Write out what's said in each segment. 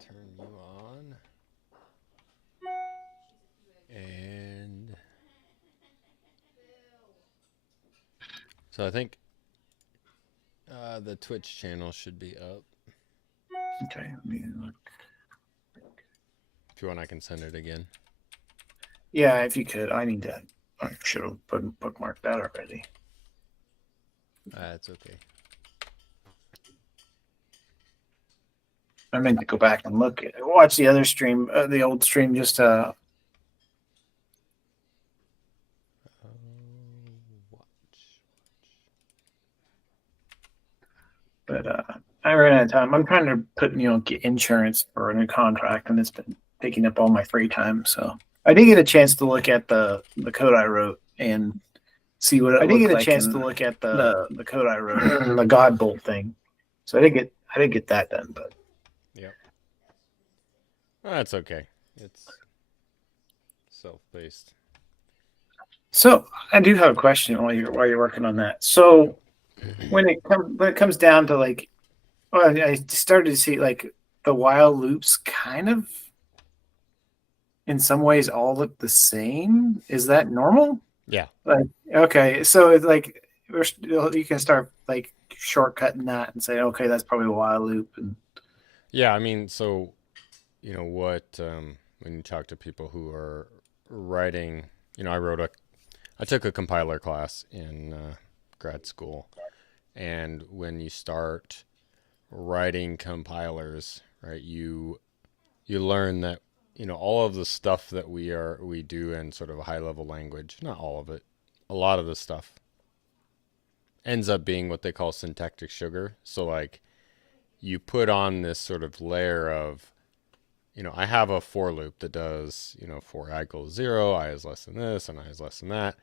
turn you on. And so I think the Twitch channel should be up. Okay, let me look. If you want, I can send it again. Yeah, if you could, I need to. I should have bookmarked that already. That's okay. I meant to go back and look at watch the other stream, the old stream, just Watch. but I ran out of time. I'm trying to get insurance for a new contract, and it's been taking up all my free time. So I did get a chance to look at the code I wrote and see what it I did get a like chance to look at the code I wrote, the God bolt thing. So I did get that done, but Yep. That's okay. It's self-paced. so I do have a question while you're working on that. So when it comes down to like, well, I started to see like the while loops kind of in some ways all look the same. Is that normal? Yeah. Like, okay, so it's like you can start like shortcutting that and say, okay, that's probably a while loop, and Yeah, I mean, so what when you talk to people who are writing, I took a compiler class in grad school, and when you start writing compilers, right, you learn that all of the stuff that we do in sort of a high level language, not all of it, a lot of the stuff ends up being what they call syntactic sugar. So like you put on this sort of layer of, I have a for loop that does, for I equals 0, I is less than this, and I is less than that.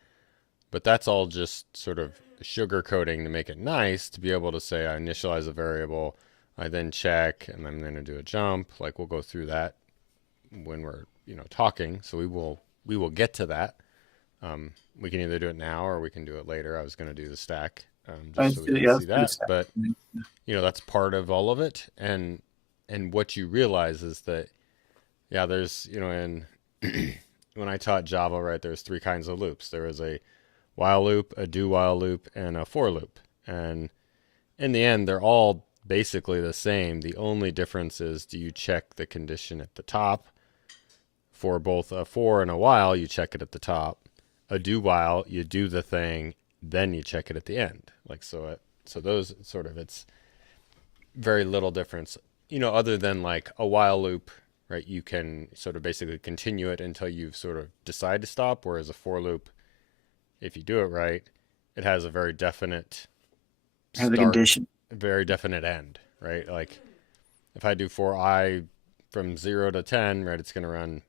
But that's all just sort of sugar coating to make it nice to be able to say I initialize a variable, I then check, and I'm going to do a jump. Like we'll go through that when we're, talking. So we will get to that. We can either do it now or we can do it later. I was going to do the stack just so we can see that. But that's part of all of it. And what you realize is that, yeah, there's, in when I taught Java, right, there's three kinds of loops. There is a while loop, a do while loop, and a for loop. And in the end, they're all basically the same. The only difference is, do you check the condition at the top? For both a for and a while, you check it at the top. A do while, you do the thing, then you check it at the end. Like so those sort of, it's very little difference. Other than like a while loop, right? You can sort of basically continue it until you sort of decide to stop. Whereas a for loop, if you do it right, it has a very definite has a start, condition. a very definite end, right? Like if I do for I from 0 to 10, right, it's going to run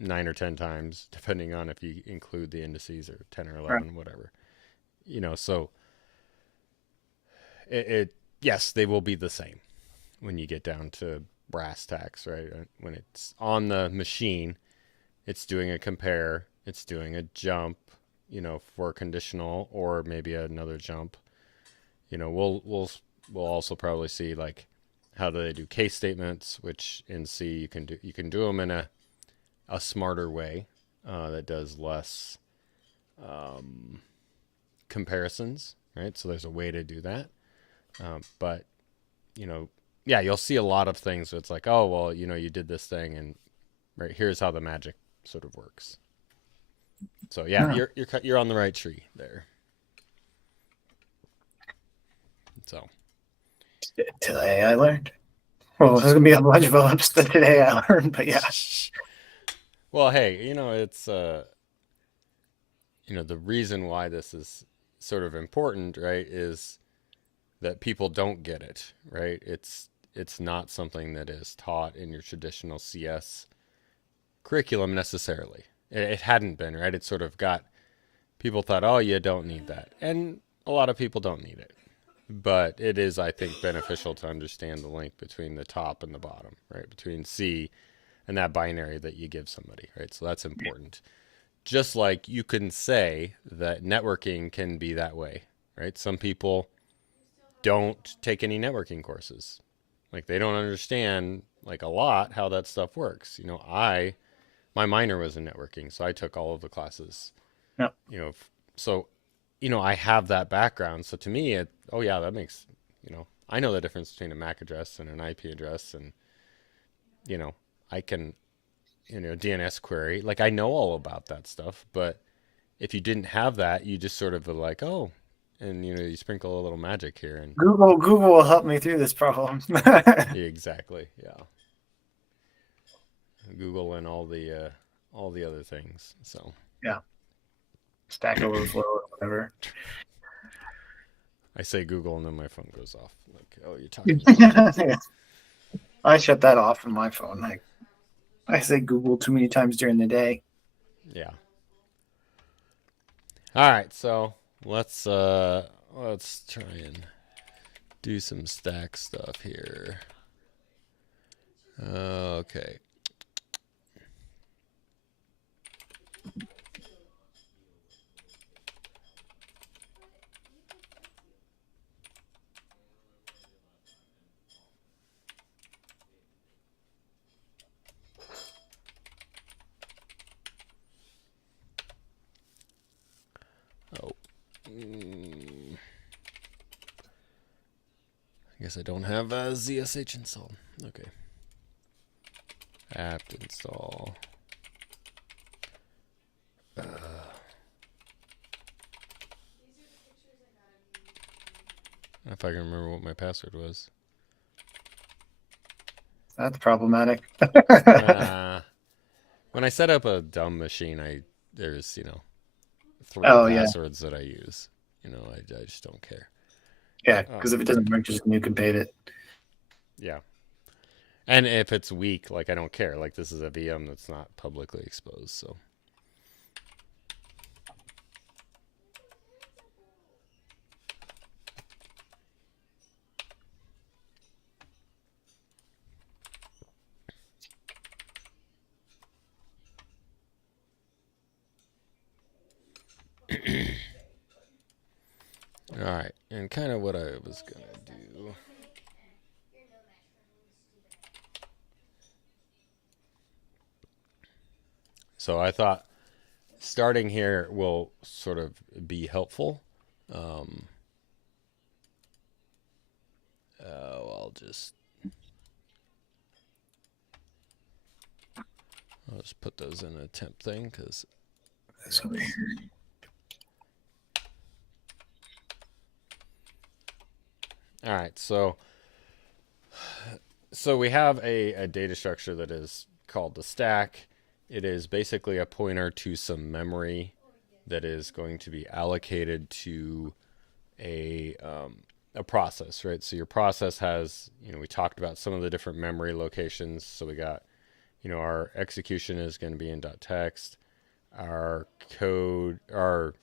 9 or 10 times, depending on if you include the indices, or 10 or 11, right, whatever. So yes, they will be the same when you get down to brass tacks, right? When it's on the machine, it's doing a compare, it's doing a jump, for conditional, or maybe another jump. We'll also probably see like how do they do case statements, which in C you can do them in a smarter way that does less comparisons, right? So there's a way to do that, but yeah, you'll see a lot of things. So it's like, oh well, you did this thing, and right here's how the magic sort of works. So yeah, you're on the right tree there. So Today I learned. Well, there's gonna be a bunch of ups that today I learned, but yeah. Well, hey, it's the reason why this is sort of important, right, is that people don't get it, right? It's not something that is taught in your traditional CS curriculum necessarily. It hadn't been, right? It sort of got, people thought, oh, you don't need that. And a lot of people don't need it. But it is, I think, beneficial to understand the link between the top and the bottom, right? Between C and that binary that you give somebody, right? So that's important. Just like you can say that networking can be that way, right? Some people don't take any networking courses. Like they don't understand like a lot how that stuff works. My minor was in networking, so I took all of the classes. Yep. So I have that background. So to me, oh yeah, that makes I know the difference between a MAC address and an IP address, and I can DNS query. Like I know all about that stuff, but if you didn't have that, you just sort of were like, oh, and you sprinkle a little magic here, and Google will help me through this problem. exactly, yeah. Google and all the other things. So yeah, Stack Overflow or whatever. I say Google, and then my phone goes off. Like, oh, you're talking to me. I shut that off on my phone. I say Google too many times during the day. Yeah. All right, so let's try and do some stack stuff here. Okay. Oh. I guess I don't have ZSH installed. Okay. Apt install. If I can remember what my password was. That's problematic. When I set up a dumb machine, there's 3 passwords that I use. I just don't care. Yeah, because if it doesn't work, just nuke and pave it. Yeah. And if it's weak, like I don't care. Like this is a VM that's not publicly exposed, so. All right, and kind of what I was gonna do. So I thought starting here will sort of be helpful. I'll just put those in a temp thing because. All right, so we have a data structure that is called the stack. It is basically a pointer to some memory that is going to be allocated to a process, right? So your process has, we talked about some of the different memory locations. So we got, our execution is going to be in .text. Our code, our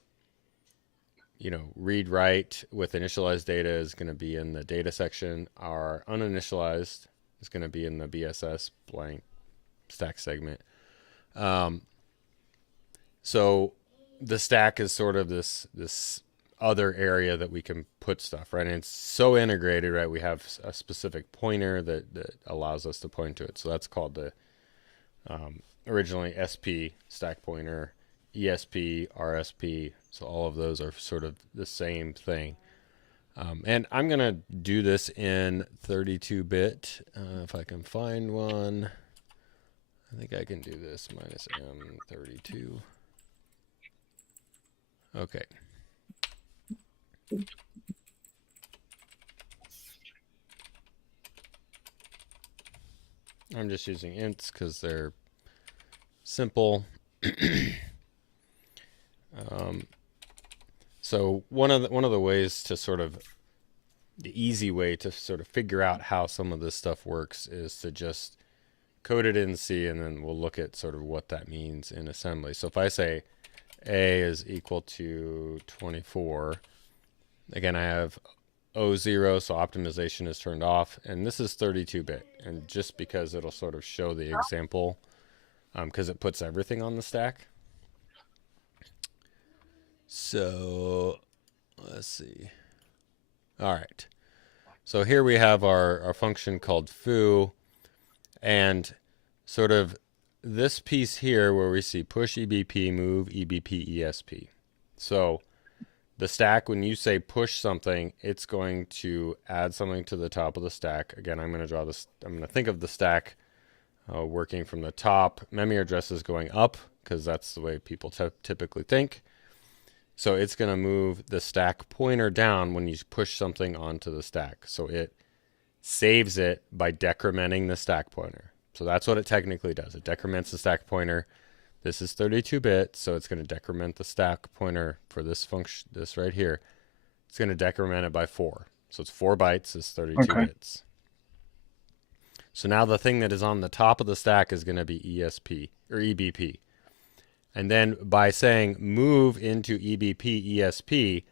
read write with initialized data is going to be in the data section. Our uninitialized is going to be in the BSS blank stack segment. So the stack is sort of this other area that we can put stuff, right? And it's so integrated, right? We have a specific pointer that allows us to point to it. So that's called the originally SP stack pointer, ESP, RSP. So all of those are sort of the same thing. And I'm going to do this in 32-bit. If I can find one. I think I can do this minus M32. Okay. I'm just using ints because they're simple. So one of the ways to sort of the easy way to sort of figure out how some of this stuff works is to just code it in C, and then we'll look at sort of what that means in assembly. So if I say A is equal to 24, again, I have O0, so optimization is turned off, and this is 32-bit. And just because it'll sort of show the example, because it puts everything on the stack. So let's see. All right. So here we have our function called foo. And sort of this piece here where we see push EBP, move EBP, ESP. So the stack, when you say push something, it's going to add something to the top of the stack. Again, I'm going to draw this. I'm going to think of the stack working from the top. Memory address is going up because that's the way people typically think. So it's going to move the stack pointer down when you push something onto the stack. So it saves it by decrementing the stack pointer. So that's what it technically does. It decrements the stack pointer. This is 32-bit, so it's going to decrement the stack pointer for this function, this right here. It's going to decrement it by 4. So it's 4 bytes is 32 bits. So now the thing that is on the top of the stack is going to be ESP or EBP. And then by saying move into EBP, ESP,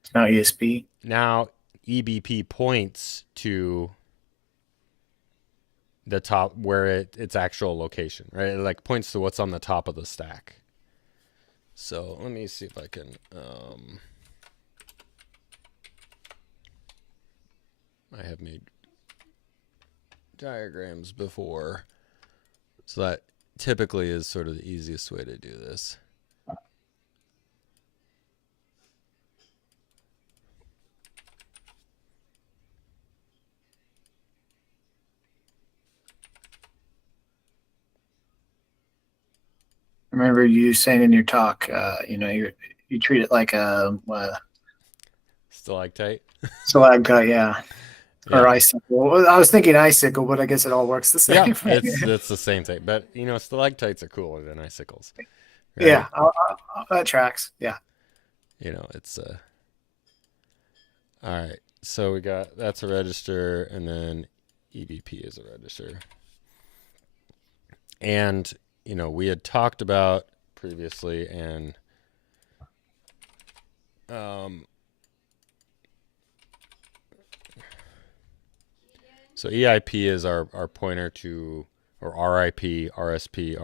it's now ESP. Now EBP points to the top where its actual location, right? It like points to what's on the top of the stack. So let me see if I can I have made diagrams before, so that typically is sort of the easiest way to do this. I remember you saying in your talk, you treat it like a Stalactite. Stalactite, yeah. Or icicle. Well, I was thinking icicle, but I guess it all works the same. Yeah, it's the same thing. But stalactites are cooler than icicles. Right? Yeah, that tracks. Yeah. It's all right. So we got that's a register, and then EBP is a register. And we had talked about previously, and so EIP is our pointer to, or RIP, RSP,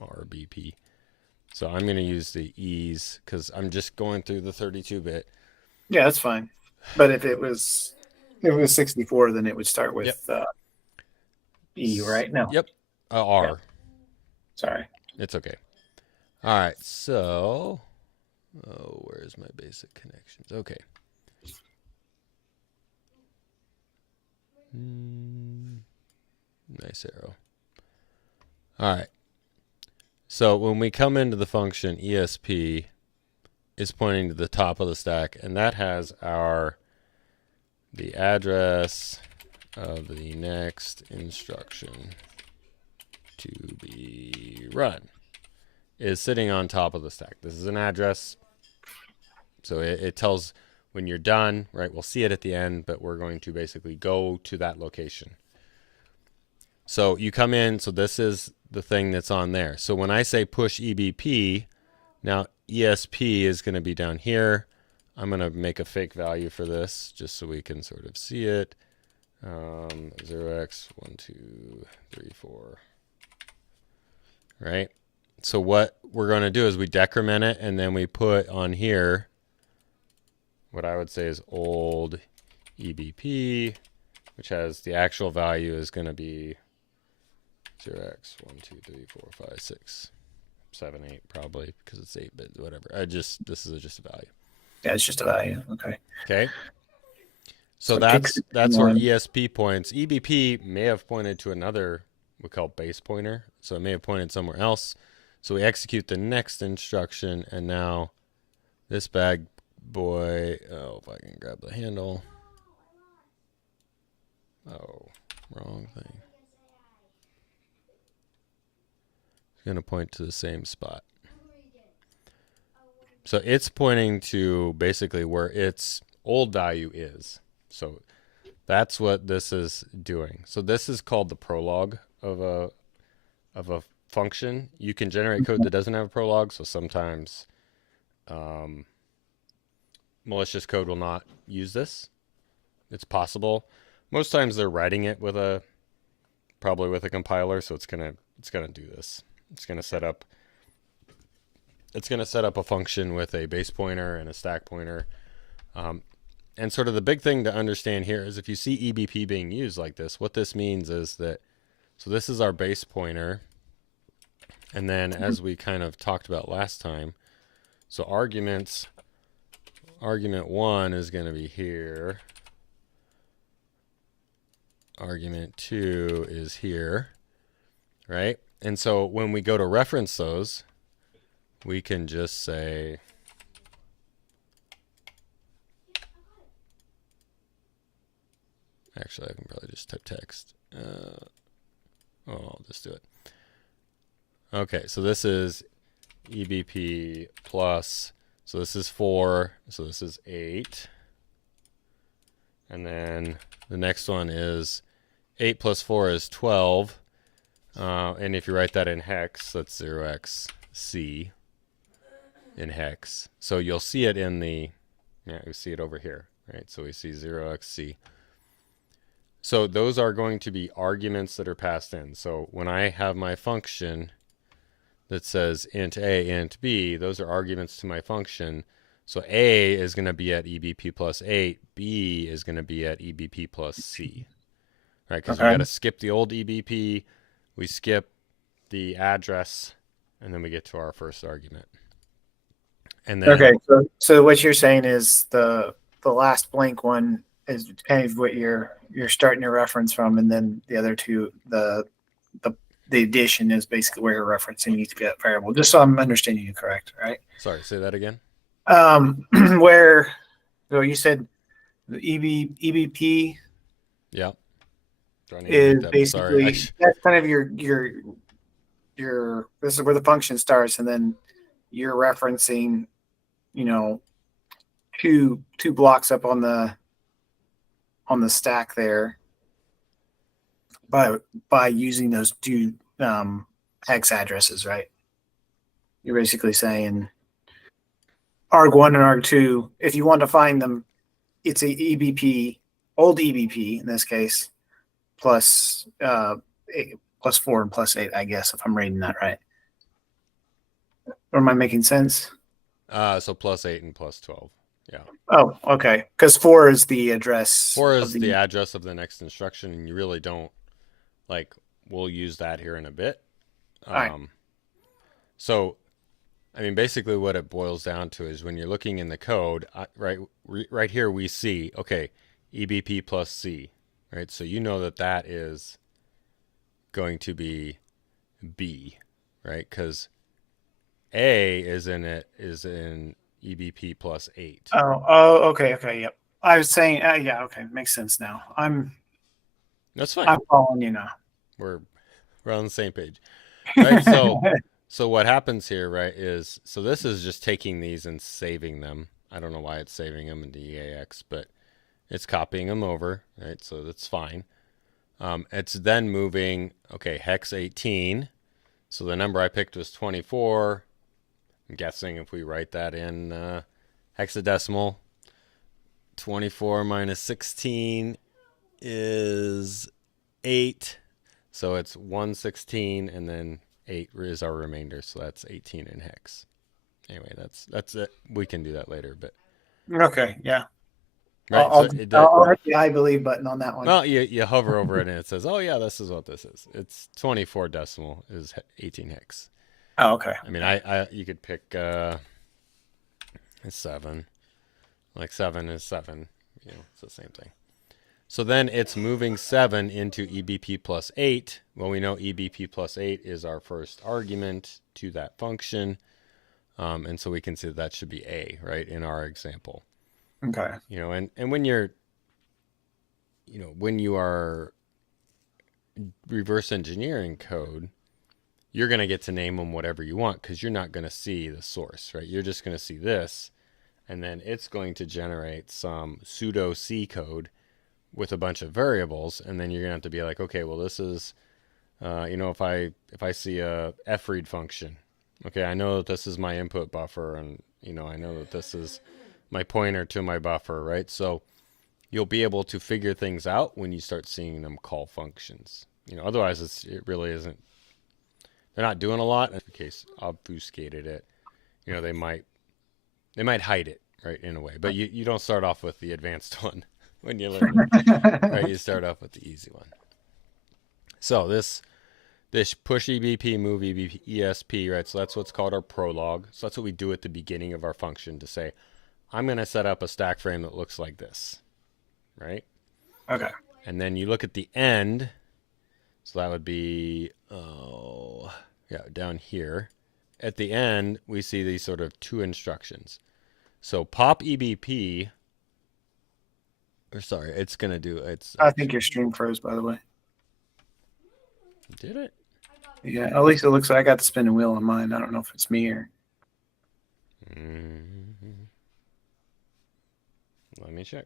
RBP. So I'm going to use the E's because I'm just going through the 32-bit. Yeah, that's fine. But if it was 64, then it would start with E, right? No. Yep. R. Yeah. Sorry. It's okay. All right. So, where's my basic connections? Okay. Nice arrow. All right. So when we come into the function, ESP is pointing to the top of the stack, and that has the address of the next instruction to be run is sitting on top of the stack. This is an address, so it tells when you're done, right? We'll see it at the end, but we're going to basically go to that location. So you come in, so this is the thing that's on there. So when I say push EBP, now ESP is going to be down here. I'm going to make a fake value for this just so we can sort of see it. 0x, 1, 2, 3, 4. Right? So what we're going to do is we decrement it, and then we put on here what I would say is old EBP, which has the actual value is going to be 0x, 1, 2, 3, 4, 5, 6, 7, 8, probably, because it's 8-bit, whatever. This is just a value. Yeah, it's just a value. Okay. Okay. So that's where ESP points. EBP may have pointed to another, we call base pointer. So it may have pointed somewhere else. So we execute the next instruction, and now this bad boy, if I can grab the handle. Oh, wrong thing. It's going to point to the same spot. So it's pointing to basically where its old value is. So that's what this is doing. So this is called the prologue of a function. You can generate code that doesn't have a prologue. So sometimes malicious code will not use this. It's possible. Most times they're writing it probably with a compiler. So it's gonna do this. It's gonna set up a function with a base pointer and a stack pointer. And sort of the big thing to understand here is if you see EBP being used like this, what this means is that So this is our base pointer. And then as we kind of talked about last time, so argument 1 is going to be here. Argument 2 is here, right? And so when we go to reference those, we can just say, actually, I can probably just type text. I'll just do it. Okay, so this is EBP plus, so this is 4, so this is 8. And then the next one is 8 plus 4 is 12. And if you write that in hex, that's 0xc in hex. So you'll see it in the, yeah, you see it over here, right? So we see 0xc. So those are going to be arguments that are passed in. So when I have my function that says int a, int b, those are arguments to my function. So a is going to be at EBP plus 8, b is going to be at EBP plus c, right? Because we got to skip the old EBP, we skip the address, and then we get to our first argument. And then, okay, so what you're saying is the last blank one is kind of what you're starting your reference from, and then the other two, the addition is basically where you're referencing each variable. Just so I'm understanding you correct, right? sorry, say that again. Where, so you said the EBP Yeah. is basically that's kind of your this is where the function starts, and then you're referencing, you know, two blocks up on the stack there by using those two hex addresses, right? You're basically saying arg1 and arg2, if you want to find them, it's a EBP, old EBP in this case, plus 4 and plus 8, I guess, if I'm reading that right. Or am I making sense? So plus 8 and plus 12. Yeah. Oh, okay. Because 4 is the address. 4 is the address of the next instruction, and you really don't, like, we'll use that here in a bit. Right. So, I mean, basically what it boils down to is when you're looking in the code, right here we see, okay, EBP plus C, right? So you know that is going to be B, right? Because A is in EBP plus 8. Okay, yep. I was saying, yeah, okay, makes sense now. That's fine. I'm following you now. We're on the same page, right? So what happens here, right, is, so this is just taking these and saving them. I don't know why it's saving them into EAX, but it's copying them over, right? So that's fine. It's then moving, okay, hex 18. So the number I picked was 24. I'm guessing if we write that in hexadecimal, 24 minus 16 is 8. So it's 116, and then 8 is our remainder. So that's 18 in hex. Anyway, that's it. We can do that later, but okay, yeah. Right, I'll hit the I believe button on that one. Well, you hover over it and it says, oh yeah, this is what this is. It's 24 decimal is 18 hex. Oh, okay. I mean, you could pick 7. Like 7 is 7. You know, it's the same thing. So then it's moving 7 into EBP plus 8. Well, we know EBP plus 8 is our first argument to that function. And so we can see that should be A, right, in our example. Okay. You know, and when you're, you know, when you are reverse engineering code, you're going to get to name them whatever you want because you're not going to see the source, right? You're just going to see this, and then it's going to generate some pseudo C code with a bunch of variables, and then you're going to have to be like, okay, well, this is, you know, if I see a fread function, okay, I know that this is my input buffer, and, you know, I know that this is my pointer to my buffer, right? So you'll be able to figure things out when you start seeing them call functions. You know, otherwise it really isn't. They're not doing a lot. In case obfuscated it, you know, they might hide it, right, in a way. But you don't start off with the advanced one when you learn it, right? You start off with the easy one. So this this push EBP, move EBP, ESP, right? So that's what's called our prologue. So that's what we do at the beginning of our function to say, I'm going to set up a stack frame that looks like this, right? Okay. And then you look at the end. So that would be, down here. At the end, we see these sort of two instructions. So pop EBP, or sorry, it's going to do, it's. I think your stream froze, by the way. Did it? Yeah, at least it looks like I got the spinning wheel on mine. I don't know if it's me or. Let me check.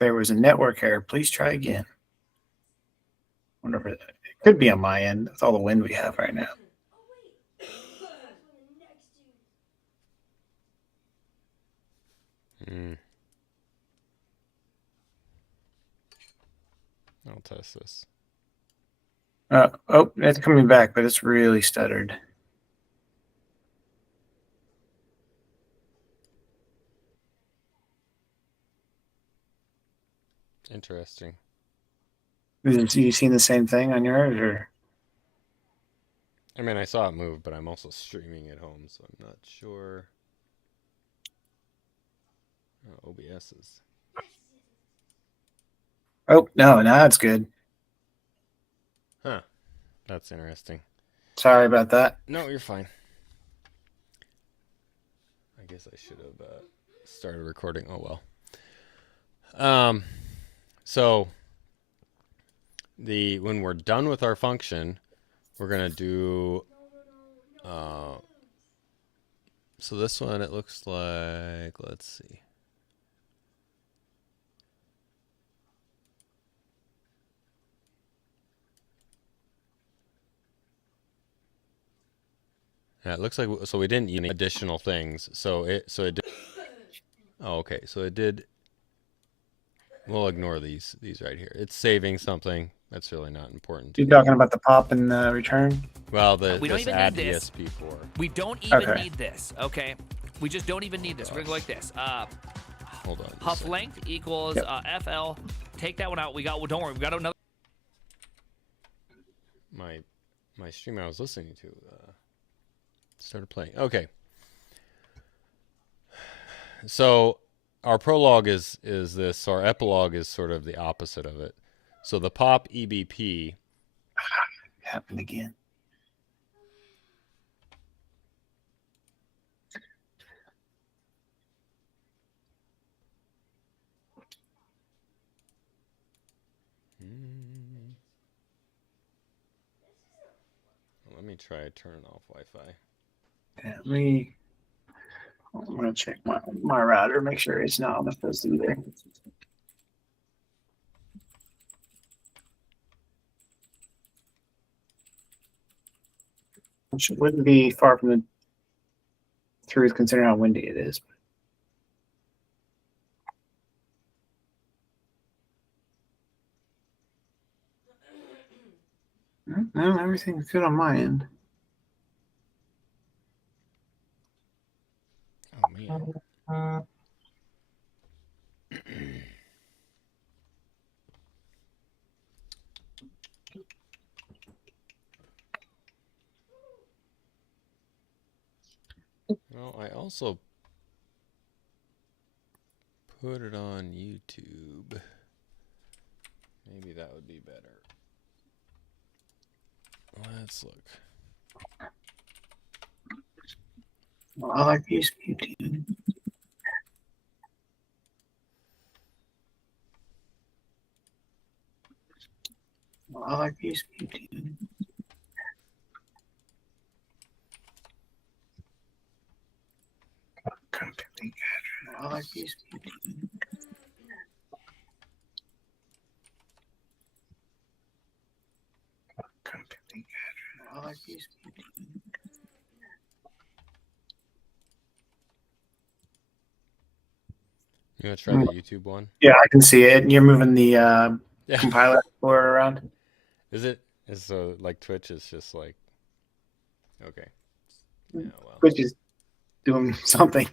There was a network error. Please try again. Wonder if it could be on my end with all the wind we have right now. I'll test this. It's coming back, but it's really stuttered. Interesting. You seen the same thing on yours, or? I mean, I saw it move, but I'm also streaming at home, so I'm not sure. OBS is. Oh, no, now it's good. Huh. That's interesting. Sorry about that. No, you're fine. I guess I should have started recording. Oh well. So when we're done with our function, we're gonna do. So this one, it looks like. Let's see. Yeah, it looks like so we didn't use any additional things. So it did. Oh, okay. So it did. We'll ignore these right here. It's saving something. That's really not important. You're talking about the pop and the return? Well, we don't this even add need this. ESP4. We don't even Okay. need this, okay? We just don't even need this. We're gonna go like this. Hold on. just a Huff second. length equals Yep. FL. Take that one out. We got. Well, don't worry. We got another. My stream I was listening to started playing. Okay. So our prologue is this. So our epilogue is sort of the opposite of it. So the pop EBP. Happened again. Let me try turning off Wi-Fi. Yeah, I'm gonna check my router, make sure it's not on the first either. Which wouldn't be far from the truth considering how windy it is. No, everything's good on my end. Oh man. Well, I also put it on YouTube. Maybe that would be better. Let's look. Well, I like these YouTube. Well, I like these YouTube. I like these YouTube. I like these YouTube. You want to try the YouTube one? Yeah, I can see it. You're moving the Yeah. compiler explorer around. Is it? Is so like Twitch is just like. Okay. Yeah. Well. Which is doing something.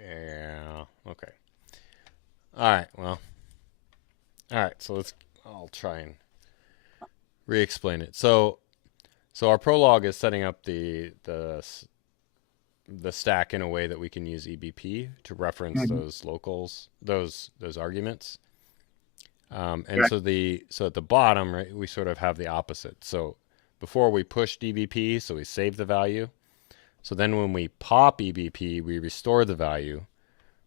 Yeah. All right. Well. All right. So I'll try and re-explain it. So our prologue is setting up the stack in a way that we can use EBP to reference Mhm. those locals, those arguments. And Right. so at the bottom, right, we sort of have the opposite. So before we push EBP, so we save the value. So then when we pop EBP, we restore the value,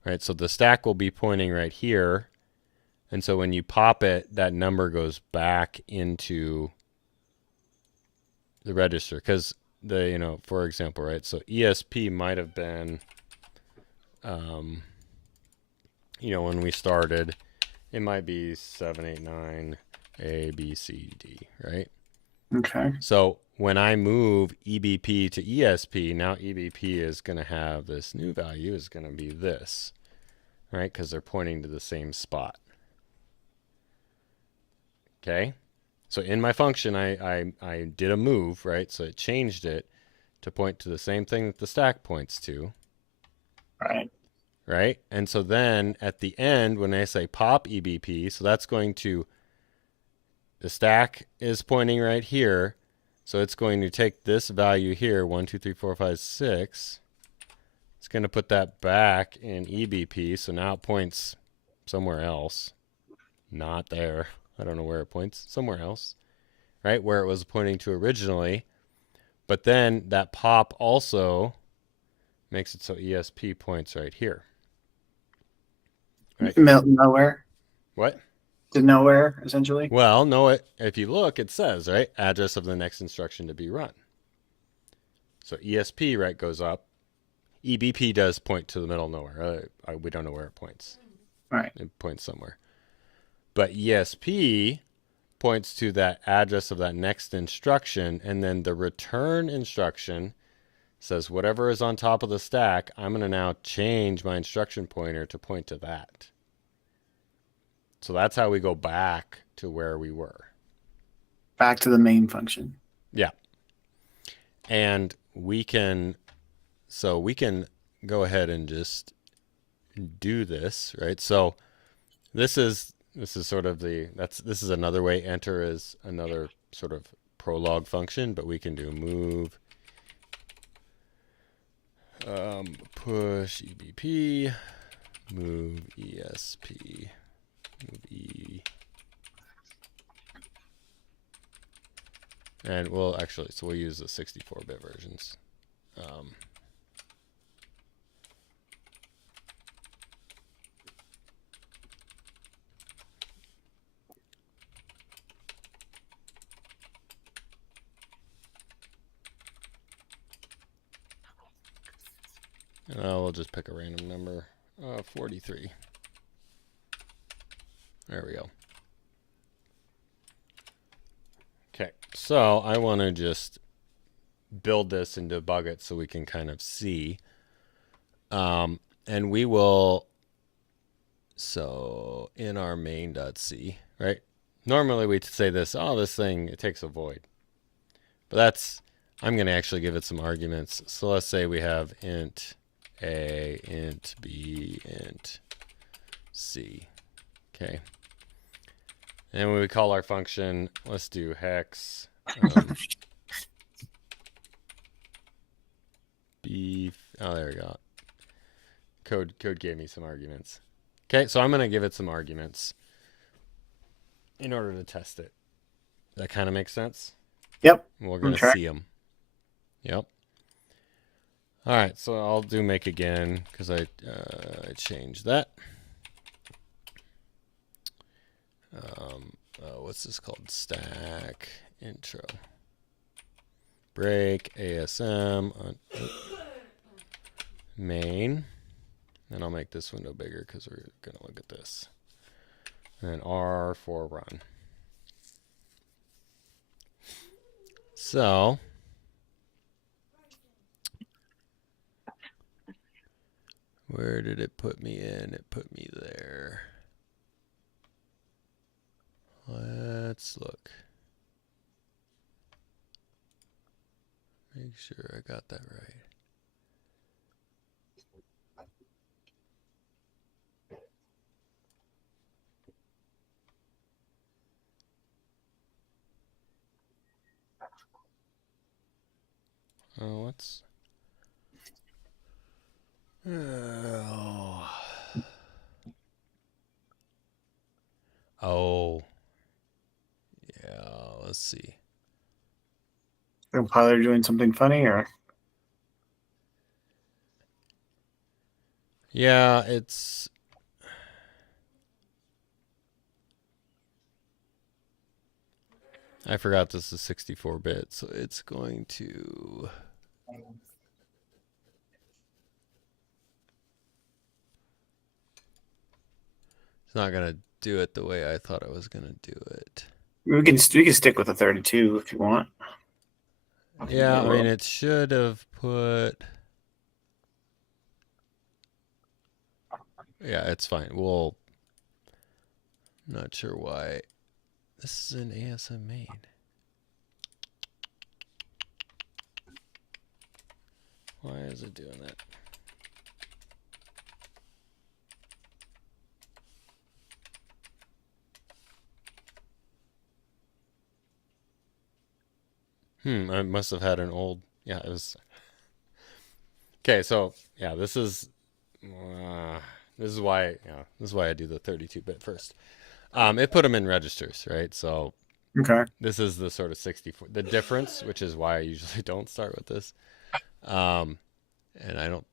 right? So the stack will be pointing right here. And so when you pop it, that number goes back into the register because for example, right? So ESP might have been, when we started, it might be 789 A, B, C, D, right? Okay. So when I move EBP to ESP, now EBP is going to have this new value is going to be this, right? Because they're pointing to the same spot. Okay. So in my function, I did a move, right? So it changed it to point to the same thing that the stack points to, Right. right? And so then at the end, when I say pop EBP, so that's going to, the stack is pointing right here. So it's going to take this value here, 1, 2, 3, 4, 5, 6. It's going to put that back in EBP. So now it points somewhere else. Not there. I don't know where it points. Somewhere else, right? Where it was pointing to originally. But then that pop also makes it so ESP points right here. Right? Nowhere What? to nowhere, essentially. Well, no, if you look, it says, right, address of the next instruction to be run. So ESP, right, goes up. EBP does point to the middle of nowhere. We don't know where it points. Right. It points somewhere. But ESP points to that address of that next instruction, and then the return instruction says whatever is on top of the stack, I'm going to now change my instruction pointer to point to that. So that's how we go back to where we were. Back to the main function. Yeah. And we can go ahead and just do this, right? So this is sort of this is another way. Enter is another sort of prologue function, but we can do move, push EBP, move ESP, move E. And we'll use the 64-bit versions. We'll just pick a random number, 43. There we go. Okay, so I want to just build this and debug it so we can kind of see. And we will, so in our main.c, right? Normally we'd say this, this thing, it takes a void. But I'm going to actually give it some arguments. So let's say we have int A, int B, int C. Okay. And when we call our function, let's do hex B. Oh, there we go. Code gave me some arguments. Okay, so I'm going to give it some arguments in order to test it. That kind of makes sense? Yep. We're going to see them. Yep. All right, so I'll do make again because I changed that. What's this called? Stack intro. Break ASM on main. And I'll make this window bigger because we're going to look at this. And then R for run. So where did it put me in? It put me there. Let's look. Make sure I got that right. Oh, what's... Oh. Oh. Yeah, let's see. The compiler doing something funny, or Yeah, it's... I forgot this is 64-bit, so it's going to... It's not going to do it the way I thought it was going to do it. we can stick with the 32 if you want. Yeah, I mean, it should have put... Yeah, it's fine. We'll... Not sure why. This is an ASM main. Why is it doing that? I must have had an old... Yeah, it was... Okay, so, yeah, this is why, this is why I do the 32-bit first. It put them in registers, right? So Okay. this is the sort of 64, the difference, which is why I usually don't start with this. And I'm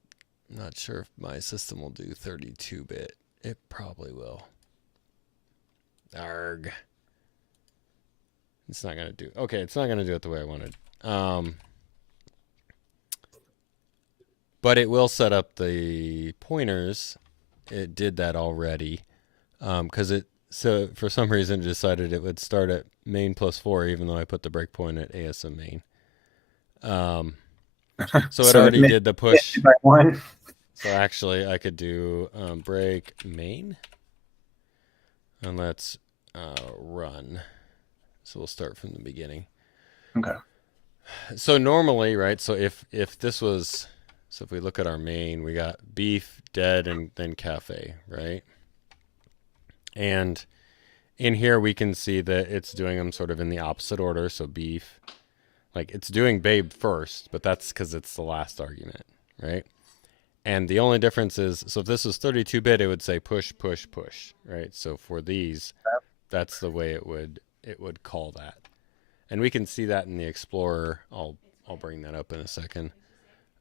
not sure if my system will do 32-bit. It probably will. Arg. It's not going to do, okay, it's not going to do it the way I wanted. But it will set up the pointers. It did that already. So for some reason it decided it would start at main +4, even though I put the breakpoint at ASM main. So it already did the push. By one. So actually I could do break main. And let's run. So we'll start from the beginning. Okay. So normally, right, so if this was, so if we look at our main, we got beef, dead, and then cafe, right? And in here we can see that it's doing them sort of in the opposite order. So beef, like it's doing babe first, but that's because it's the last argument, right? And the only difference is, so if this was 32-bit, it would say push, push, push, right? So for these, that's the way it would call that. And we can see that in the Explorer. I'll bring that up in a second.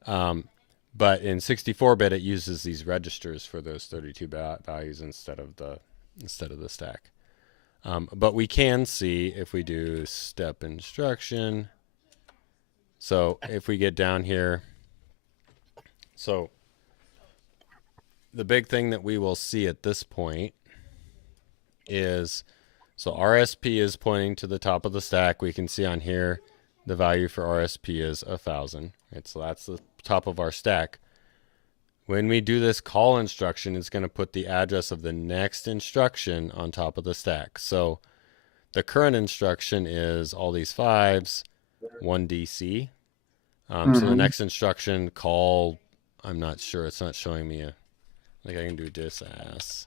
But in 64-bit, it uses these registers for those 32 values instead of the stack. But we can see if we do step instruction. So if we get down here, so the big thing that we will see at this point is, so RSP is pointing to the top of the stack. We can see on here the value for RSP is 1,000. Right? So that's the top of our stack. When we do this call instruction, it's going to put the address of the next instruction on top of the stack. So the current instruction is all these 5s, 1 DC. So the next instruction, call, I'm not sure. It's not showing me like I can do disass.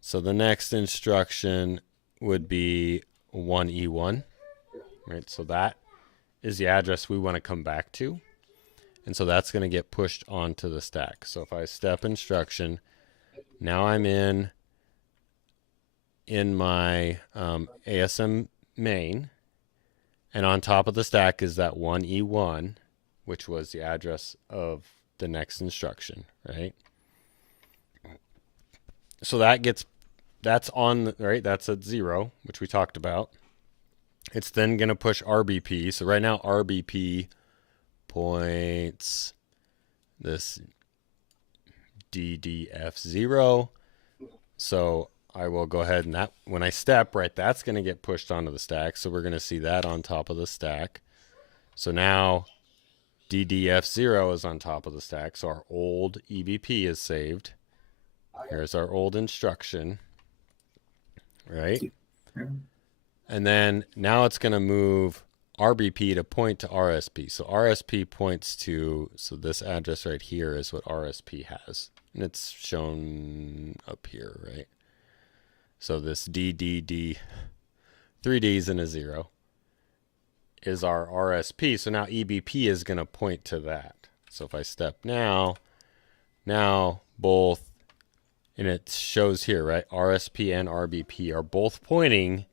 So the next instruction would be 1E1, right? So that is the address we want to come back to. And so that's going to get pushed onto the stack. So if I step instruction, now I'm in my ASM main. And on top of the stack is that 1E1, which was the address of the next instruction, right? So that's on, right? That's at 0, which we talked about. It's then going to push RBP. So right now, RBP points this DDF0. So I will go ahead and when I step, right, that's going to get pushed onto the stack. So we're going to see that on top of the stack. So now DDF0 is on top of the stack. So our old EBP is saved. Here's our old instruction, right? And then now it's going to move RBP to point to RSP. So RSP points to, so this address right here is what RSP has. And it's shown up here, right? So this DDD, 3 Ds and a 0. is our RSP. So now EBP is going to point to that. So if I step now both, and it shows here, right? RSP and RBP are both pointing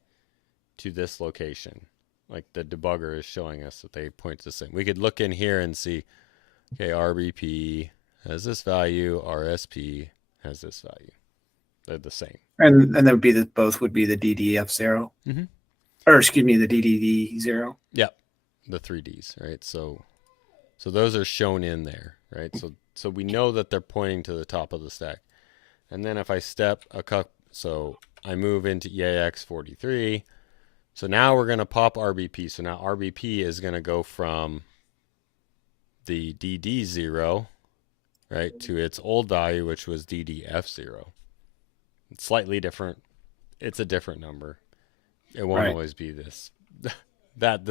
to this location. Like the debugger is showing us that they point to the same. We could look in here and see, okay, RBP has this value, RSP has this value. They're the same. And that would be both would be the DDF0. Mhm. Or excuse me, the DDD0. Yep, the 3Ds, right? So those are shown in there, right? So we know that they're pointing to the top of the stack. And then if I step a couple, so I move into EAX 43. So now we're going to pop RBP. So now RBP is going to go from the DD0, right, to its old value, which was DDF0. It's slightly different. It's a different number. It won't Right. always be the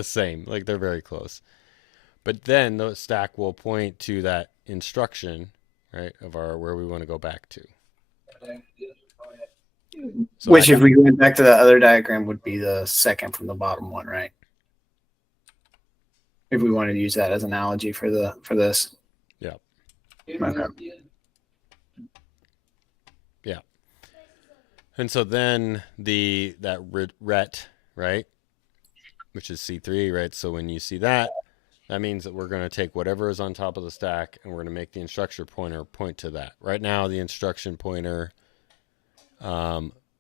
same. Like they're very close. But then the stack will point to that instruction, right, of where we want to go back to. So Which, if we went back to that other diagram, would be the second from the bottom one, right? If we wanted to use that as an analogy for this. Yeah. Okay. And so then that ret, right, which is C3, right? So when you see that, that means that we're going to take whatever is on top of the stack and we're going to make the instruction pointer point to that. Right now, the instruction pointer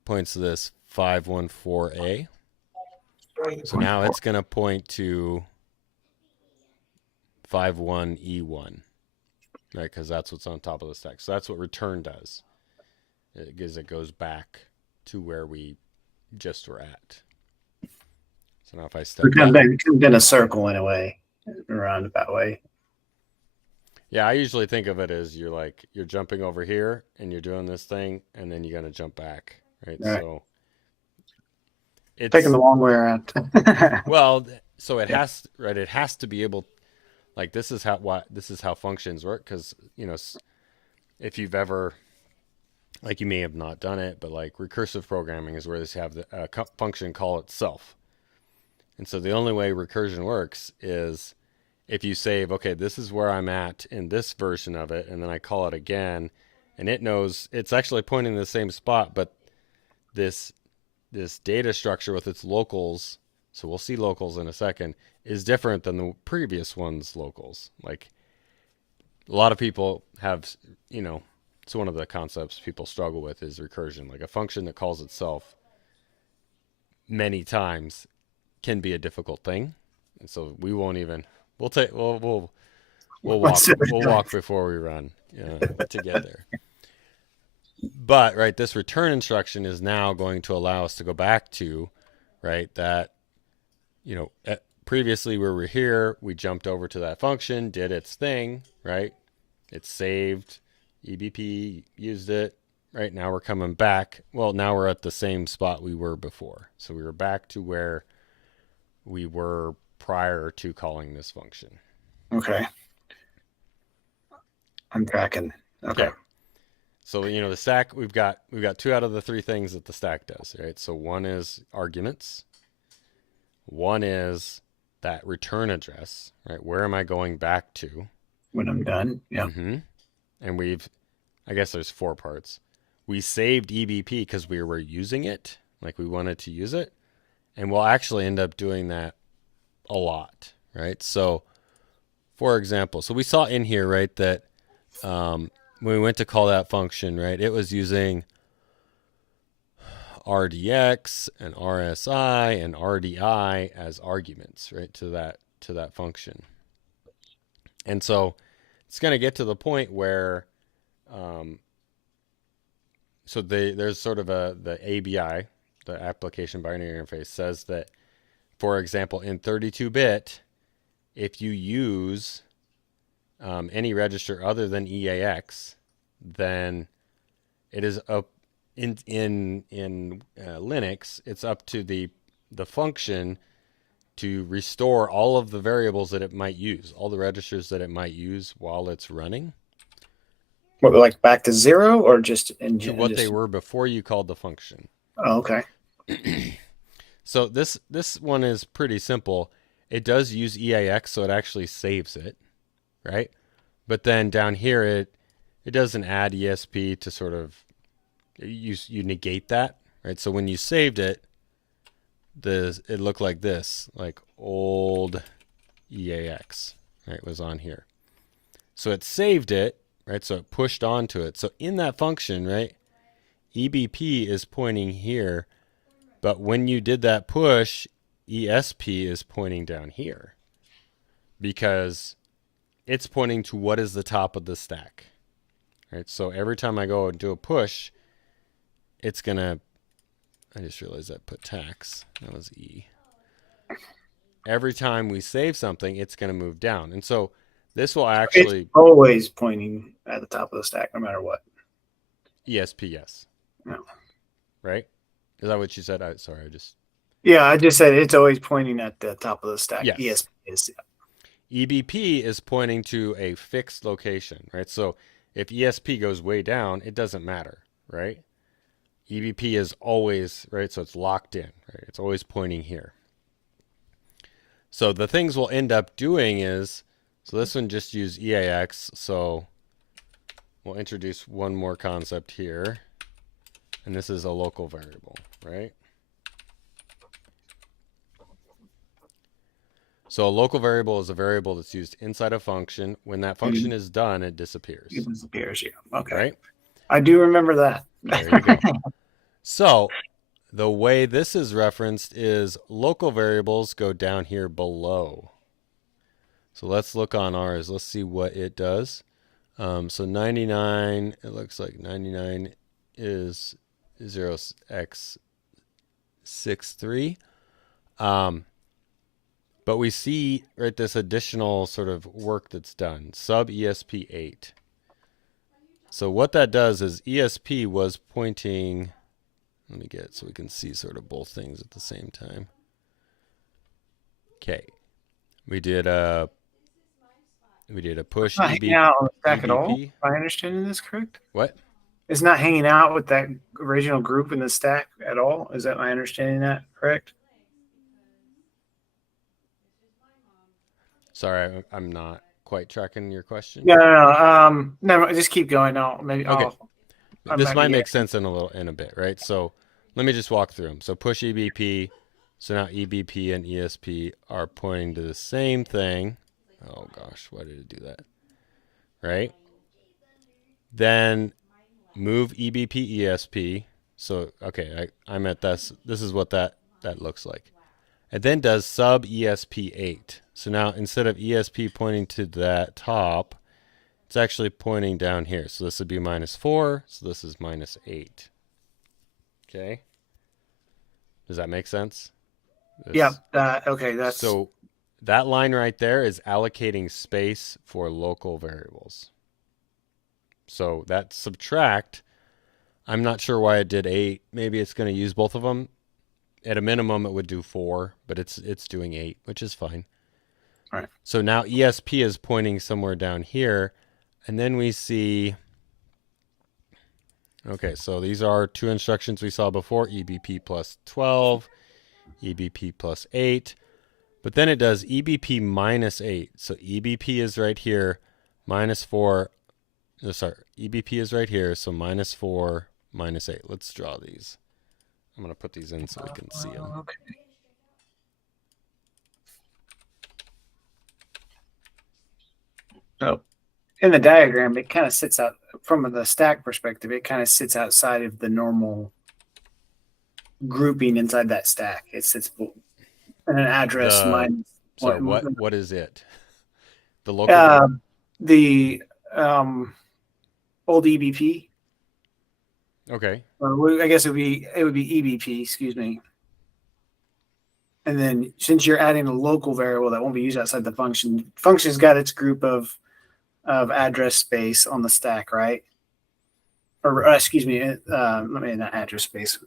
points to this 514A. So now it's going to point to 51E1, right? Because that's what's on top of the stack. So that's what return does. It goes back to where we just were at. So now if I step We've kind of been a circle in a way, a roundabout way. Yeah, I usually think of it as you're jumping over here and you're doing this thing and then you're going to jump back, right? Right. So it's Taking the long way around. well, so it has, right? It has to be able, like this is how functions work. Because if you've ever, like you may have not done it, but like recursive programming is where they have the function call itself. And so the only way recursion works is if you save, okay, this is where I'm at in this version of it, and then I call it again, and it knows it's actually pointing to the same spot, but this data structure with its locals, so we'll see locals in a second, is different than the previous one's locals. Like a lot of people have, it's one of the concepts people struggle with is recursion. Like a function that calls itself many times can be a difficult thing. And so we won't even, we'll walk before we run to get there. But, right, this return instruction is now going to allow us to go back to, right, that, previously we were here, we jumped over to that function, did its thing, right? It saved, EBP used it, right? Now we're coming back. Well, now we're at the same spot we were before. So we were back to where we were prior to calling this function. Okay. I'm tracking. Okay. Yeah. So, the stack, we've got 2 out of the 3 things that the stack does, right? So one is arguments. One is that return address, right? Where am I going back to? When I'm done. Yeah. Mm-hmm. And I guess there's 4 parts. We saved EBP because we were using it, like we wanted to use it. And we'll actually end up doing that a lot, right? So, for example, so we saw in here, right, that when we went to call that function, right, it was using RDX and RSI and RDI as arguments, right, to that function. And so it's going to get to the point where, there's sort of the ABI, the application binary interface, says that, for example, in 32-bit, if you use any register other than EAX, then it is up in Linux. It's up to the function to restore all of the variables that it might use, all the registers that it might use while it's running. What, like back to 0 or just to what they were before you called the function. Oh, okay. So this one is pretty simple. it does use EAX, so it actually saves it, right? But then down here, it doesn't add ESP to sort of, you negate that, right? So when you saved it, it looked like this, like old EAX, right, was on here. So it saved it, right? So it pushed onto it. So in that function, right, EBP is pointing here, but when you did that push, ESP is pointing down here because it's pointing to what is the top of the stack, right? So every time I go and do a push, it's gonna, I just realized I put tax, that was E. Every time we save something, it's gonna move down. And so this will actually, It's always pointing at the top of the stack, no matter what. ESP, yes. No. Right? Is that what you said? Sorry, I just. Yeah, I just said it's always pointing at the top of the stack. Yes. ESP is. EBP is pointing to a fixed location, right? So if ESP goes way down, it doesn't matter, right? EBP is always, right? So it's locked in, right? It's always pointing here. So the things we'll end up doing is, so this one just use EAX. So we'll introduce one more concept here. And this is a local variable, right? So a local variable is a variable that's used inside a function. When that function is done, it disappears. It disappears, yeah. Okay. Right? I do remember that. There you go. So the way this is referenced is local variables go down here below. So let's look on ours. Let's see what it does. So 99, it looks like 99 is 0x63. But we see, right, this additional sort of work that's done, sub ESP8. So what that does is ESP was pointing, let me get it so we can see sort of both things at the same time. Okay. We did a push It's not hanging out on the stack at all. Am I understanding this correct? What? It's not hanging out with that original group in the stack at all. Is that my understanding that correct? Sorry, I'm not quite tracking your question. No. No, just keep going. Okay. This might make sense in a bit, right? So let me just walk through them. So push EBP. So now EBP and ESP are pointing to the same thing. Oh gosh, why did it do that? Right? Then move EBP ESP. So okay, I'm at this. This is what that looks like. It then does sub ESP8. So now instead of ESP pointing to that top, it's actually pointing down here. So this would be -4. So this is -8. Okay. Does that make sense? Yeah. Okay. That's so that line right there is allocating space for local variables. So that subtract, I'm not sure why it did 8. Maybe it's going to use both of them. At a minimum, it would do 4, but it's doing 8, which is fine. All right. So now ESP is pointing somewhere down here, and then we see. Okay, so these are two instructions we saw before: EBP plus 12, EBP plus 8. But then it does EBP minus 8. So EBP is right here, -4. No, sorry, EBP is right here, so -4, -8. Let's draw these. I'm going to put these in so we can see them. Okay. So in the diagram, it kind of sits out from the stack perspective. It kind of sits outside of the normal grouping inside that stack. It sits in an address minus. Sorry, what is it? The local. The old EBP. Okay. Or I guess it would be EBP. Excuse me. And then since you're adding a local variable that won't be used outside the function, function's got its group of address space on the stack, right? Or excuse me, let me not address space.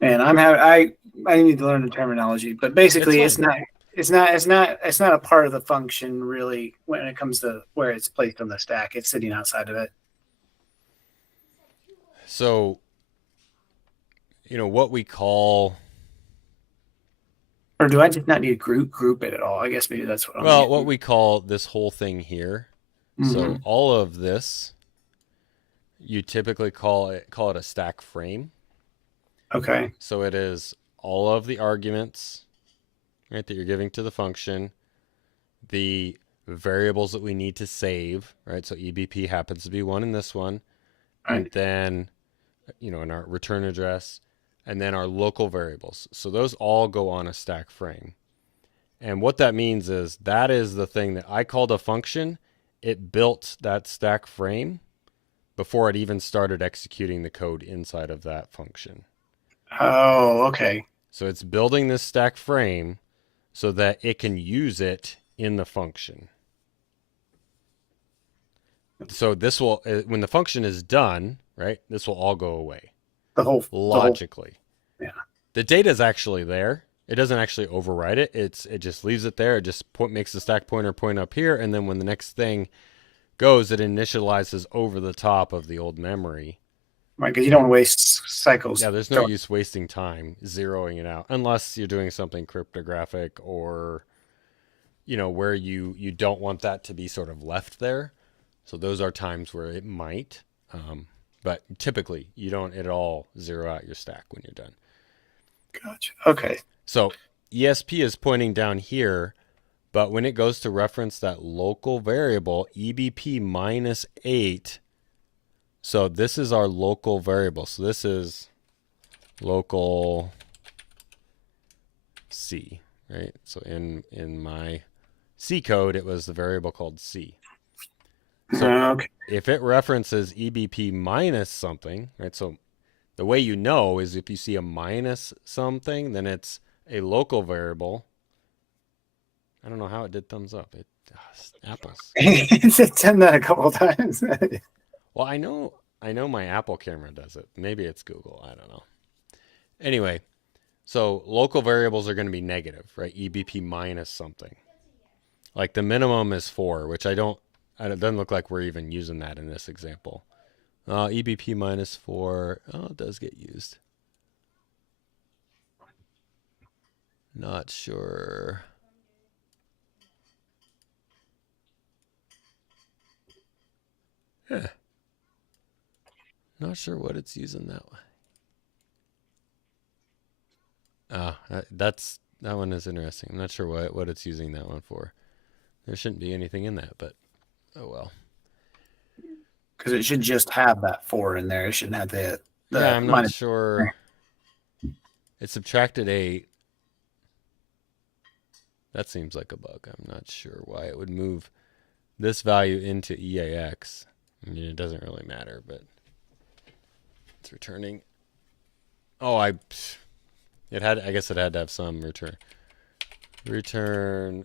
And I need to learn the terminology, but basically it's not a part of the function really when it comes to where it's placed on the stack. It's sitting outside of it. So what we call, Or do I just not need to group it at all? I guess maybe that's what I'm well, getting. what we call this whole thing here. So Mhm. all of this, you typically call it a stack frame. Okay. So it is all of the arguments, right, that you're giving to the function, the variables that we need to save, right? So EBP happens to be one in this one, and Right. then, in our return address, and then our local variables. So those all go on a stack frame. And what that means is that is the thing that I called a function. It built that stack frame before it even started executing the code inside of that function. Oh, okay. So it's building this stack frame so that it can use it in the function. So this will, when the function is done, right, this will all go away logically. Yeah. The data is actually there. It doesn't actually overwrite it. It just leaves it there. It just makes the stack pointer point up here, and then when the next thing goes, it initializes over the top of the old memory. Right, because you don't waste cycles. Yeah, there's no use wasting time zeroing it out unless you're doing something cryptographic or, where you don't want that to be sort of left there. So those are times where it might, but typically you don't at all zero out your stack when you're done. Gotcha. Okay. So ESP is pointing down here, but when it goes to reference that local variable, EBP minus 8, so this is our local variable. So this is local C, right? So in my C code, it was the variable called C. So Okay. if it references EBP minus something, right? So the way you know is if you see a minus something, then it's a local variable. I don't know how it did thumbs up. Apples. It's done that a couple of times. Well, I know my Apple camera does it. Maybe it's Google. I don't know. Anyway, so local variables are going to be negative, right? EBP minus something. Like the minimum is 4, which it doesn't look like we're even using that in this example. EBP minus 4. Oh, it does get used. Not sure. Not sure what it's using that way. That one is interesting. I'm not sure what it's using that one for. There shouldn't be anything in that, but oh well. Because it should just have that 4 in there. It shouldn't have the Yeah, I'm not minus. sure. It subtracted 8. That seems like a bug. I'm not sure why it would move this value into EAX. I mean, it doesn't really matter, but it's returning. Oh, I guess it had to have some return. Return.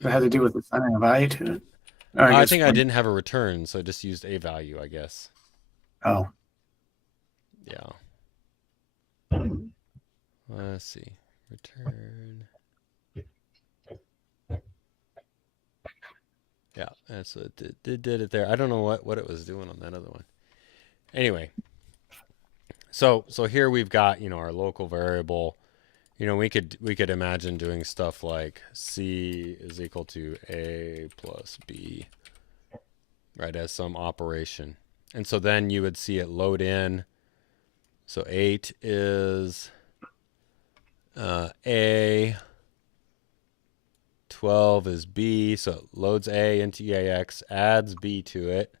It had to do with assigning a value to it. Or I think I didn't have a return, so I just used a value, I guess. Oh. Yeah. Let's see. Return. Yeah, that's what it did it there. I don't know what it was doing on that other one. Anyway, so here we've got, our local variable. We could imagine doing stuff like C is equal to A plus B, right, as some operation. And so then you would see it load in. So 8 is A, 12 is B, so it loads A into EAX, adds B to it,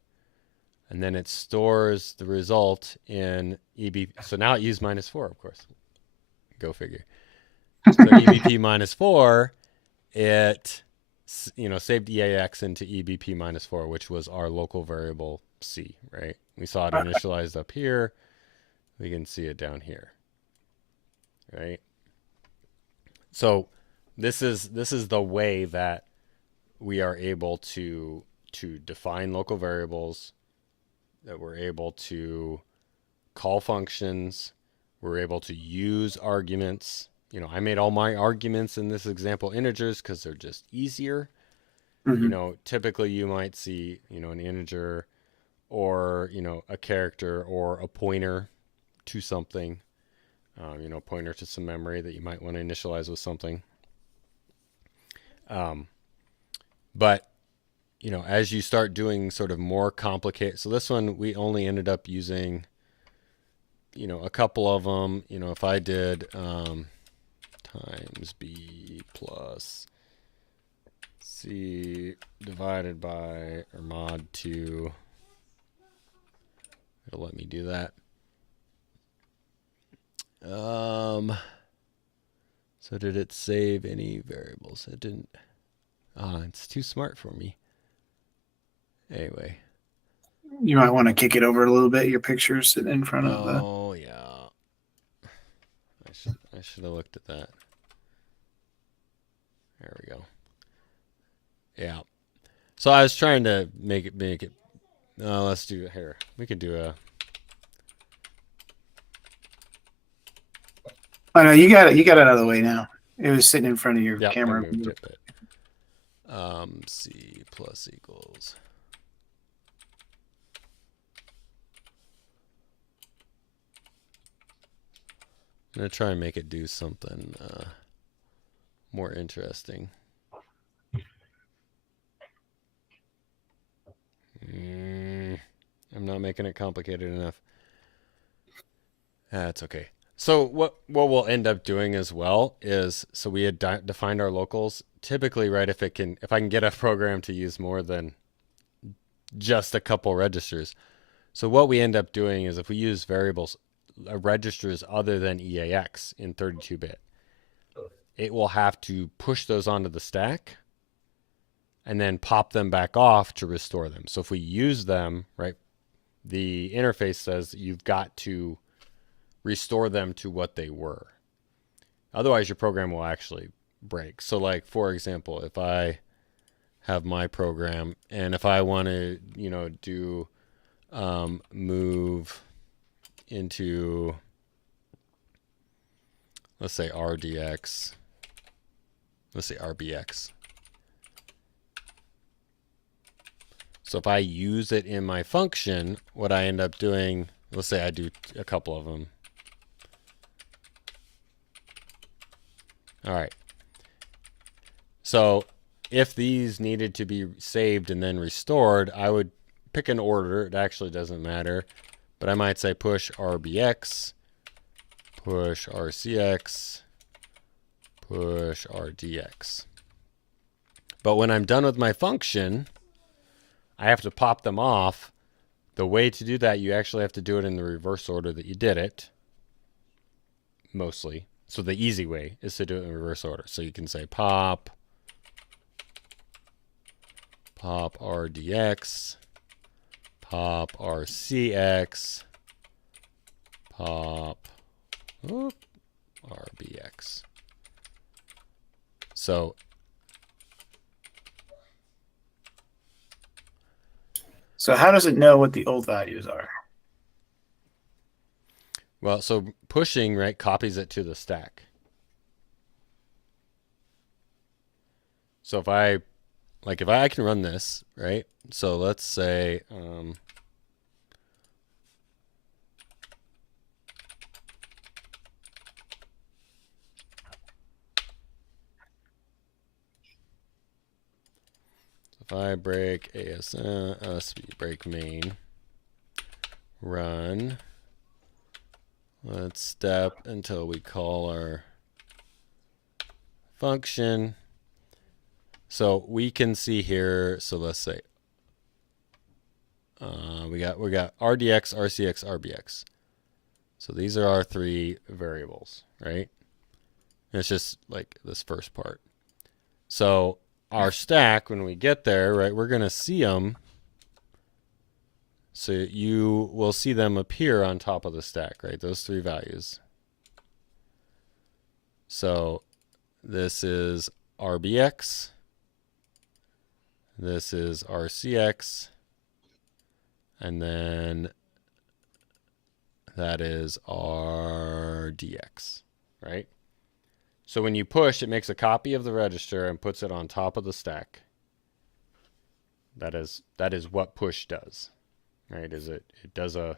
and then it stores the result in EBP. So now it used minus 4, of course. Go figure. So EBP minus 4, it saved EAX into EBP minus 4, which was our local variable C, right? We saw it initialized up here. We can see it down here, right? So this is the way that we are able to define local variables, that we're able to call functions, we're able to use arguments. I made all my arguments in this example integers because they're just easier. Mm-hmm. Typically you might see, an integer or, you know, a character or a pointer to something, you know, pointer to some memory that you might want to initialize with something. But, you know, as you start doing sort of more complicated, so this one we only ended up using, you know, a couple of them. You know, if I did times b plus c divided by or mod 2, it'll let me do that. So did it save any variables? It didn't. It's too smart for me. Anyway. You might want to kick it over a little bit. Your picture's sitting in front of the. Oh yeah. I should have looked at that. There we go. Yeah. So I was trying to make it. Let's do it here. We could do a. Oh no, you got it. You got it out of the way now. It was sitting in front of your Yeah, camera. I moved it, but, C plus equals. I'm gonna try and make it do something more interesting. I'm not making it complicated enough. That's okay. So what we'll end up doing as well is, so we had defined our locals. Typically, right, if I can get a program to use more than just a couple registers. So what we end up doing is if we use variables, registers other than EAX in 32-bit, it will have to push those onto the stack and then pop them back off to restore them. So if we use them, right, the interface says you've got to restore them to what they were. Otherwise, your program will actually break. So like, for example, if I have my program and if I want to, you know, do move into, let's say RDX, let's say RBX. So if I use it in my function, what I end up doing, let's say I do a couple of them. All right. So if these needed to be saved and then restored, I would pick an order. It actually doesn't matter. But I might say push RBX, push RCX, push RDX. But when I'm done with my function, I have to pop them off. The way to do that, you actually have to do it in the reverse order that you did it, mostly. So the easy way is to do it in reverse order. So you can say pop RDX, pop RCX, pop RBX. So how does it know what the old values are? well, so pushing, right, copies it to the stack. So if I can run this, right? So let's say, if I break ASM, break main, run, let's step until we call our function. So we can see here, so let's say we got RDX, RCX, RBX. So these are our three variables, right? And it's just like this first part. So our stack, when we get there, right, we're going to see them. So you will see them appear on top of the stack, right? Those three values. So this is RBX. This is RCX. And then that is RDX, right? So when you push, it makes a copy of the register and puts it on top of the stack. That is what push does, right? Is it does a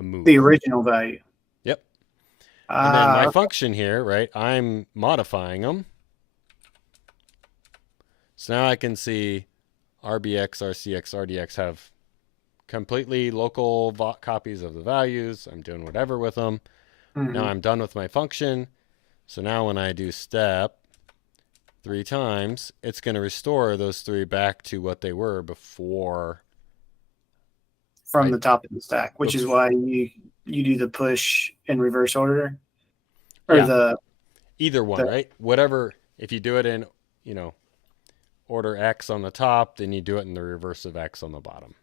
move. The original value. Yep. And then my Ah, function here, right? I'm modifying them. So now I can see RBX, RCX, RDX have completely local copies of the values. I'm doing whatever with them. Now I'm done with my function. So now when I do step 3 times, it's going to restore those 3 back to what they were before. from Right. the top of the stack, which is why you do the push in reverse order, or Yeah. Either one, right? Whatever. If you do it in, order X on the top, then you do it in the reverse of X on the bottom.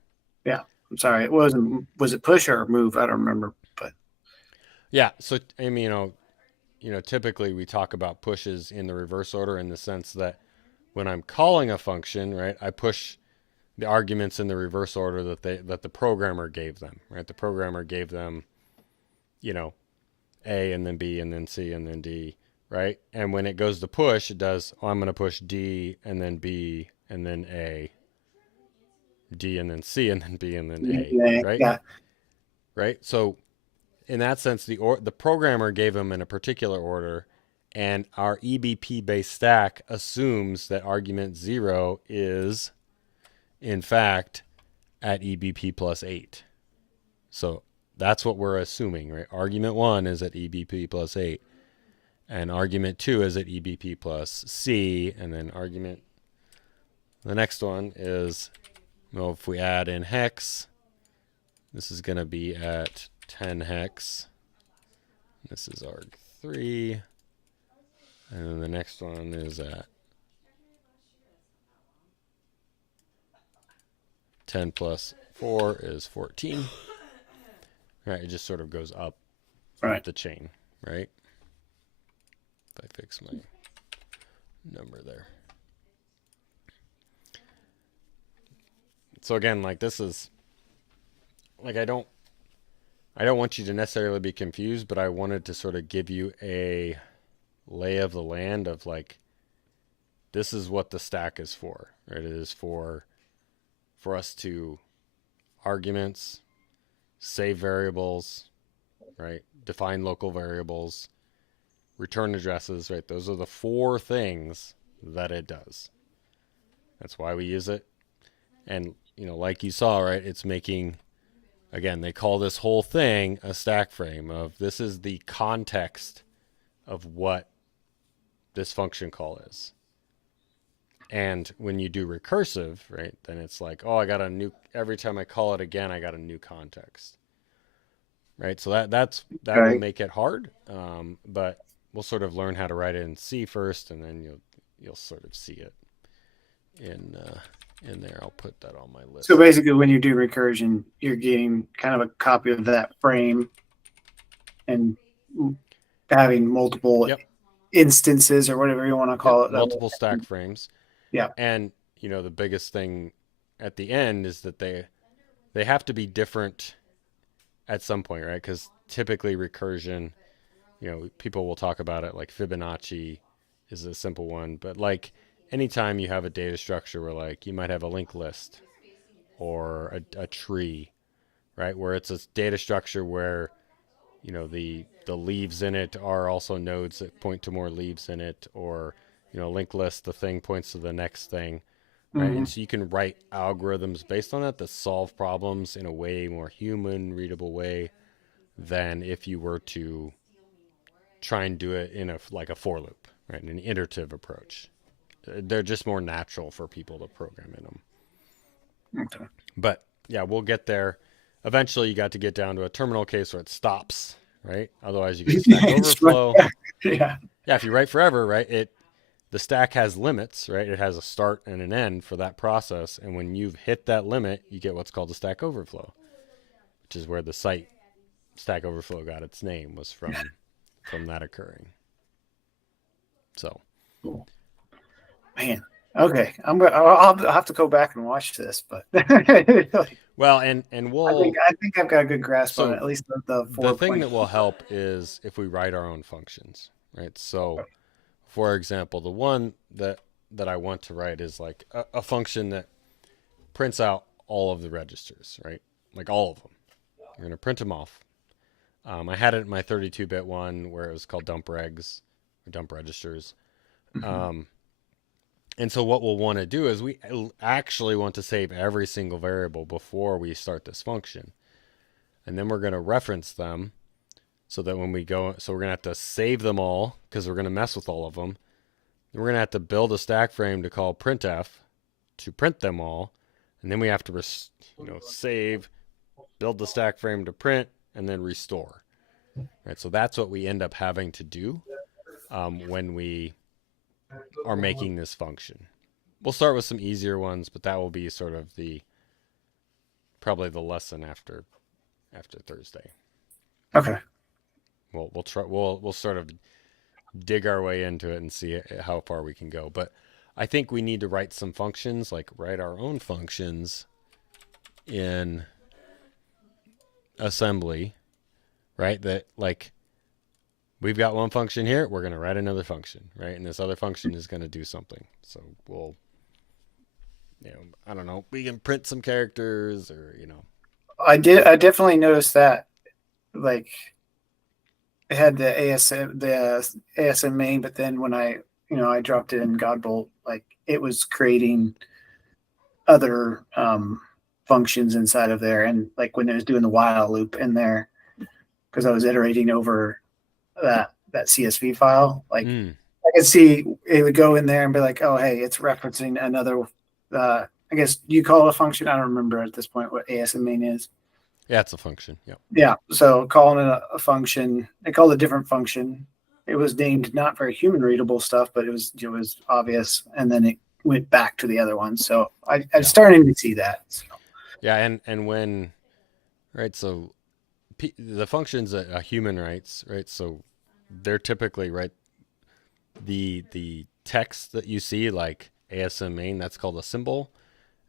Yeah. I'm sorry. It wasn't. Was it push or move? I don't remember. But yeah. So I mean, typically we talk about pushes in the reverse order in the sense that when I'm calling a function, right, I push the arguments in the reverse order that the programmer gave them, right? The programmer gave them, A and then B and then C and then D, right? And when it goes to push, it does, I'm going to push D and then B and then A, D and then C and then B and then A, right? Yeah. Right? So in that sense, the programmer gave them in a particular order, and our EBP-based stack assumes that argument 0 is, in fact, at EBP plus 8. So that's what we're assuming, right? Argument 1 is at EBP plus 8, and argument 2 is at EBP plus C, and then the next one is, if we add in hex, this is going to be at 10 hex. This is arg3. And then the next one is at 10 plus 4 is 14. Right, it just sort of goes up the chain, right? If I fix my number there. So again, this is, I don't want you to necessarily be confused, but I wanted to sort of give you a lay of the land of this is what the stack is for, right? It is for us to arguments, save variables, right? Define local variables, return addresses, right? Those are the 4 things that it does. That's why we use it. And, like you saw, right, it's making, again, they call this whole thing a stack frame of this is the context of what this function call is. And when you do recursive, right, then it's I got a new, every time I call it again, I got a new context. Right? So that will make it hard. But we'll sort of learn how to write it in C first, and then you'll sort of see it in there. I'll put that on my list. So basically, when you do recursion, you're getting kind of a copy of that frame and having multiple instances or whatever you want to call it. Multiple stack frames. Yeah. And, the biggest thing at the end is that they have to be different at some point, right? Because typically recursion, people will talk about it like Fibonacci is a simple one, but anytime you have a data structure where you might have a linked list or a tree, right? Where it's a data structure where, the leaves in it are also nodes that point to more leaves in it, or, linked list, the thing points to the next thing, right? And so you can write algorithms based on that to solve problems in a way more human readable way than if you were to try and do it in a for loop, right? An iterative approach. They're just more natural for people to program in them. Okay. But yeah, we'll get there. Eventually, you got to get down to a terminal case where it stops, right? Otherwise, you get Stack Overflow. Yeah. Yeah, if you write forever, right? The stack has limits, right? It has a start and an end for that process, and when you've hit that limit, you get what's called a Stack Overflow, which is where the site Stack Overflow got its name, was from that occurring. So. Cool. Man, okay, I'll have to go back and watch this, but well, and we'll. I think I've got a good grasp on it, at least the 4 The thing that will help is if we write our own functions, right? So, for example, the one that I want to write is a function that prints out all of the registers, right? like all of them. You're going to print them off. I had it in my 32-bit one where it was called dump regs or dump registers. And so what we'll want to do is we actually want to save every single variable before we start this function. And then we're going to reference them so that when we go, so we're going to have to save them all because we're going to mess with all of them. We're going to have to build a stack frame to call printf to print them all. And then we have to, save, build the stack frame to print, and then restore. Right. So that's what we end up having to do when we are making this function. We'll start with some easier ones, but that will be sort of probably the lesson after Thursday. Okay. We'll sort of dig our way into it and see how far we can go. But I think we need to write some functions, like write our own functions in assembly, right? That like we've got one function here, we're going to write another function, right? And this other function is going to do something. So we'll, I don't know, we can print some characters or, I definitely noticed that, like, it had the ASM main, but then when I dropped it in Godbolt, like it was creating other functions inside of there. And like when it was doing the while loop in there, because I was iterating over that CSV file, like I could see it would go in there and be like, oh, hey, it's referencing another, I guess you call it a function. I don't remember at this point what ASM main is. Yeah, it's a function. Yep. Yeah. So calling it a function, they called it a different function. It was named not very human readable stuff, but it was obvious. And then it went back to the other one. So I'm starting to see that. So. Yeah. And when, right. So the functions that a human writes, right. So they're typically, right. The text that you see, like ASM main, that's called a symbol.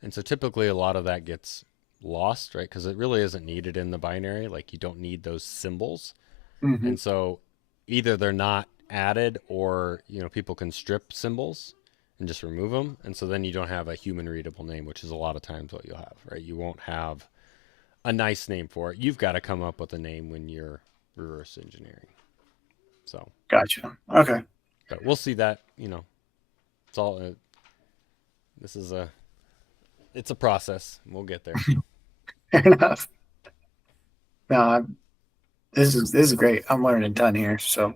And so typically a lot of that gets lost, right? Because it really isn't needed in the binary. Like you don't need those symbols. Mm-hmm. And so either they're not added or, people can strip symbols and just remove them. And so then you don't have a human readable name, which is a lot of times what you'll have, right? You won't have a nice name for it. You've got to come up with a name when you're reverse engineering. So. Gotcha. Okay. But we'll see that, it's all, it's a process. We'll get there. Fair enough. No, this is great. I'm learning a ton here. So